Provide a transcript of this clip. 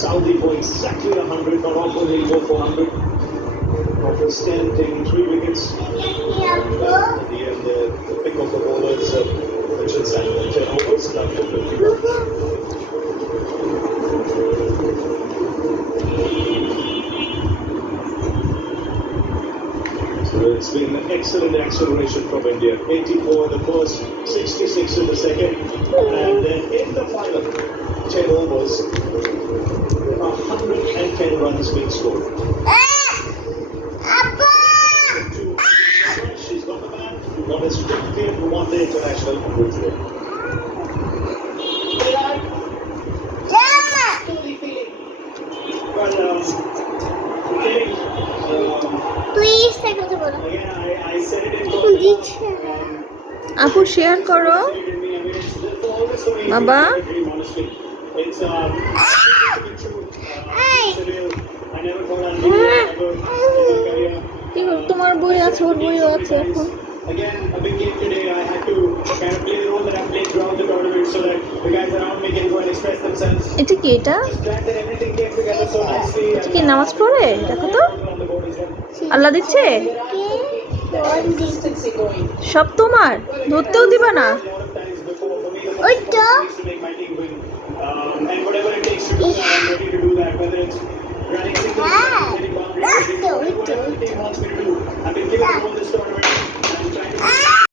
Saudi for exactly 100, not often he'll go for 100. After Stan taking 3 wickets. And in the end, the pick of the bowlers, Richard Sandler, 10 overs, done for 50. So it's been an excellent acceleration from India. 84 in the first, 66 in the second, and then in the final 10 overs, 110 runs being scored. She's got the man, got his 50th one-day international today. Well, Please take it over. again, I said it in আপু share করো বাবা। It's কি গো, তোমার বই আছে, ওর বইও আছে এখন। Again, a big game today. I had to kind of play the role that I played throughout the tournament so that the guys around me can go and express themselves. এটা কি? এটা Just glad that everything came together so nicely. এটা কি নামাজ পড়ে? দেখো তো, আল্লাহ দিচ্ছে সব, তোমার ধরতেও দিবা না। ওইটা And whatever it takes to do that, I'm ready to do that. Whether it's running singles, hitting boundaries, whatever the team wants me to do. I've been given the role this tournament.